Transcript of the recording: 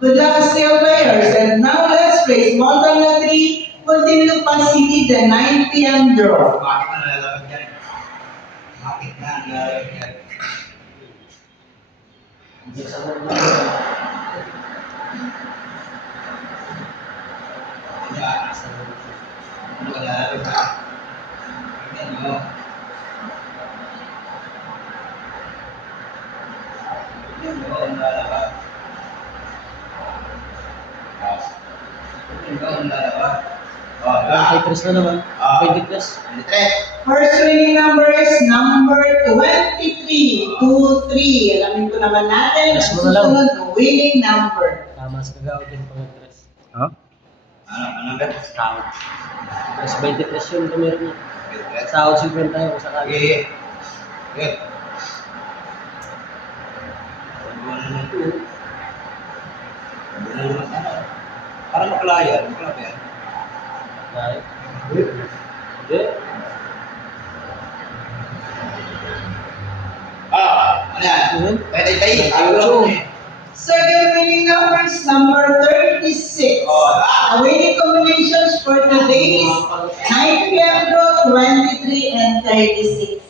Good luck, still players. And now let's race Mountain Lottery. Continue Past City, the 9 p.m. draw. Bakit na nalalabag yan? Bakit na nalalabag yan? Ano ka nalalabag ka? Tingnan mo. Tingnan mo ang nalalabag. Tingnan mo ang nalalabag. Oh, May tres na naman. 20 plus. 23. First winning number is number 23. 2-3. Alamin ko naman natin ang Yes, mo na lang. susunod na winning number. Tama sa kagawad yung pang tres. Ano? Ano ba? Sahod. Plus 20 plus yun kung meron niya. 23. Sahod 50 yung sa kagawad. Okay. Good. Pagbuwan naman ito. Pagbuwan naman sana. Parang makalaya. Makalaya yan. Dahil. Hindi. Ano yan? Yun. Pwede tayo. Ayaw lang eh. Second winning number is number 36. Oh, The winning combinations for today is 9 p.m. draw, 23 and 36.